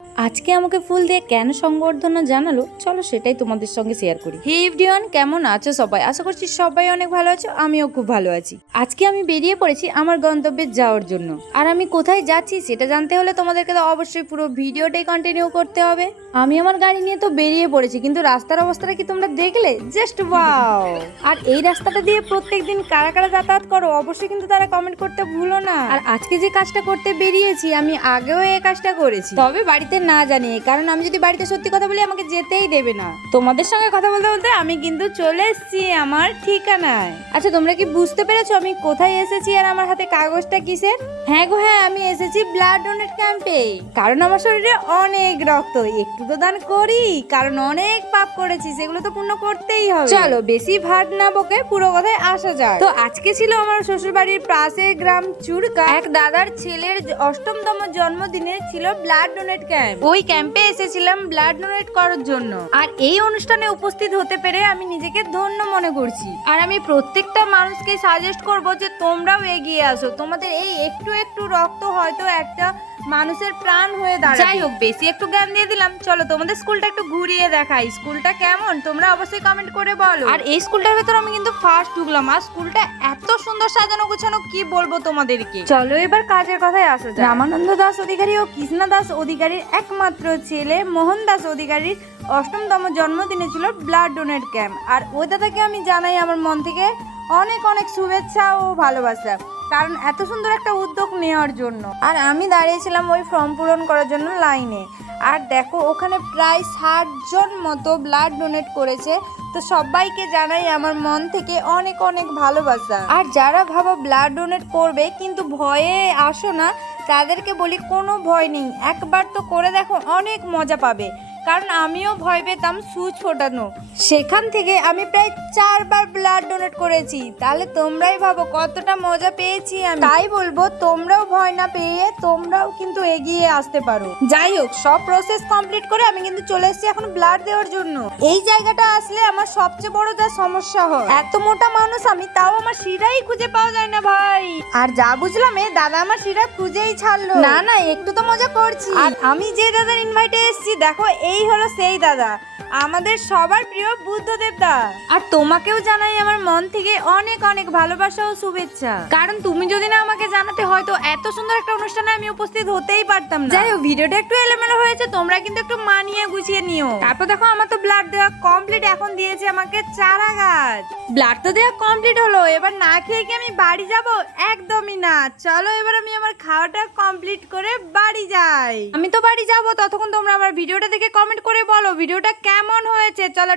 আজকে আমাকে ফুল দিয়ে কেন সংবর্ধনা জানালো, চলো সেটাই তোমাদের সঙ্গে শেয়ার করি। হে এভরিওয়ান, কেমন আছো সবাই? আশা করছি সবাই অনেক ভালো আছো, আমিও খুব ভালো আছি। আজকে আমি বেরিয়ে পড়েছি আমার গন্তব্যে যাওয়ার জন্য। আর আমি কোথায় যাচ্ছি সেটা জানতে হলে তোমাদেরকে তো অবশ্যই পুরো ভিডিওটাই কন্টিনিউ করতে হবে। আমি আমার গাড়ি নিয়ে তো বেরিয়ে পড়েছি, কিন্তু রাস্তার অবস্থাটা কি তোমরা দেখলে? Just wow! আর এই রাস্তাটা দিয়ে প্রত্যেকদিন কারা কারা যাতায়াত করো অবশ্যই কিন্তু তারা কমেন্ট করতে ভুলো না। আর আজকে যে কাজটা করতে বেরিয়েছি আমি আগেও এই কাজটা করেছি, তবে বাড়িতে না জানিয়ে, কারণ আমি যদি বাড়িতে সত্যি কথা বলি আমাকে যেতেই দেবে না। তোমাদের সঙ্গে কথা বলতে বলতে আমি কিন্তু চলে এসেছি আমার ঠিকানায়। আচ্ছা, তোমরা কি বুঝতে পেরেছো আমি কোথায় এসেছি আর আমার হাতে কাগজটা কিসের? হ্যাঁ গো হ্যাঁ, আমি এসেছি ব্লাড ডোনেট ক্যাম্পে। কারণ আমার শরীরে অনেক রক্ত, একটু তো দান করি, কারণ অনেক পাপ করেছি, সেগুলো তো পূর্ণ করতেই হবে। চলো বেশি ভাট না বকে পুরো কথায় আসা যায়। তো আজকে ছিল আমার শ্বশুর বাড়ির পাশের গ্রাম চুরকা এক দাদার ছেলের 8তম জন্মদিনে ছিল ব্লাড ডোনেট ক্যাম্প। ওই ক্যাম্পে এসেছিলাম ব্লাড ডোনেট করার জন্য। আর এই অনুষ্ঠানে উপস্থিত হতে পেরে আমি নিজেকে ধন্য মনে করছি। আর আমি প্রত্যেকটা মানুষকে সাজেস্ট করব যে তোমরাও এগিয়ে আসো। তোমাদের এই একটু একটু রক্ত হয়তো একটা মানুষের প্রাণ হয়ে দাঁড়ায়। যাই হোক, বেশি একটু জ্ঞান দিয়ে দিলাম। চলো তোমাদের স্কুলটা একটু ঘুরিয়ে দেখাই। স্কুলটা কেমন তোমরা অবশ্যই কমেন্ট করে বলো। আর এই স্কুলটার ভেতর আমি কিন্তু ফার্স্ট ঢুকলাম, আর স্কুলটা এত সুন্দর সাজানো গোছানো, কি বলবো তোমাদেরকে। চলো এবার কাজের কথায় আসা যায়। রামানন্দ দাস অধিকারী ও কৃষ্ণা দাস অধিকারীর একমাত্র ছেলে মোহন দাস অধিকারীর 8তম জন্মদিনে ছিল ব্লাড ডোনেট ক্যাম্প। আর ওই দাদাকে আমি জানাই আমার মন থেকে অনেক অনেক শুভেচ্ছা ও ভালোবাসা, কারণ এত সুন্দর একটা উদ্যোগ নেওয়ার জন্য। আর আমি দাঁড়িয়েছিলাম ওই ফর্ম পূরণ করার জন্য লাইনে। আর দেখো ওখানে প্রায় 60 জন মতো ব্লাড ডোনেট করেছে। তো সবাইকে জানাই আমার মন থেকে অনেক অনেক ভালোবাসা। আর যারা ভাবো ব্লাড ডোনেট করবে কিন্তু ভয়ে আসো না, তাদেরকে বলি কোনো ভয় নেই, একবার তো করে দেখো, অনেক মজা পাবে। কারণ আমিও ভয় পেতাম সুচ ফোটানো, সেখান থেকে আমি প্রায় 4 বার ব্লাড ডোনেট করেছি। তাহলে তোমরাই ভাবো কতটা মজা পেয়েছি আমি। তাই বলবো তোমরাও ভয় না পেয়ে তোমরাও কিন্তু এগিয়ে আসতে পারো। যাই হোক, সব প্রসেস কমপ্লিট করে আমি কিন্তু চলে এসেছি এখন ব্লাড দেওয়ার জন্য। এই জায়গাটা আসলে আমার সবচেয়ে বড় যা সমস্যা হয়, এত মোটা মানুষ আমি, তাও আমার শিরাই খুঁজে পাওয়া যায় না ভাই। আর যা বুঝলাম এই দাদা আমার শিরা খুঁজেই ছাড়লো। না না, একটু তো মজা করছি। আর আমি যে দাদার ইনভাইটে এসেছি, দেখো এই হলো সেই দাদা, আমাদের সবার প্রিয় বুদ্ধদেব দা। আর তোমাকেও জানাই আমার মন থেকে অনেক অনেক ভালোবাসা ও শুভেচ্ছা, কারণ তুমি যদি না আমাকে জানাতে হয়তো এত সুন্দর একটা অনুষ্ঠানে আমি উপস্থিত হতেই পারতাম না। যাই হোক, ভিডিওটা একটু এলোমেলো হয়েছে, তোমরা কিন্তু একটু মানিয়ে গুছিয়ে নিও। তারপর দেখো আমার তো ব্লাড দেওয়া কমপ্লিট, এখন দিয়েছে আমাকে চারা গাছ। ব্লাড তো দেওয়া কমপ্লিট হলো, এবার না খেয়ে কি আমি বাড়ি যাব? একদমই না। চলো এবার আমি আমার খাওয়াটা কমপ্লিট করে বাড়ি যাই। আমি তো বাড়ি যাব, ততক্ষণ তোমরা আমার ভিডিওটা দেখে কমেন্ট করে বলো ভিডিওটা কেমন হয়েছে। চলো।